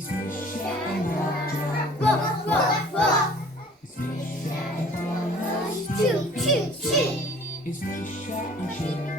It's Misha and Roger. Ruff, ruff, ruff. It's Misha and Thomas. Choo, choo, choo. It's Misha and Chip.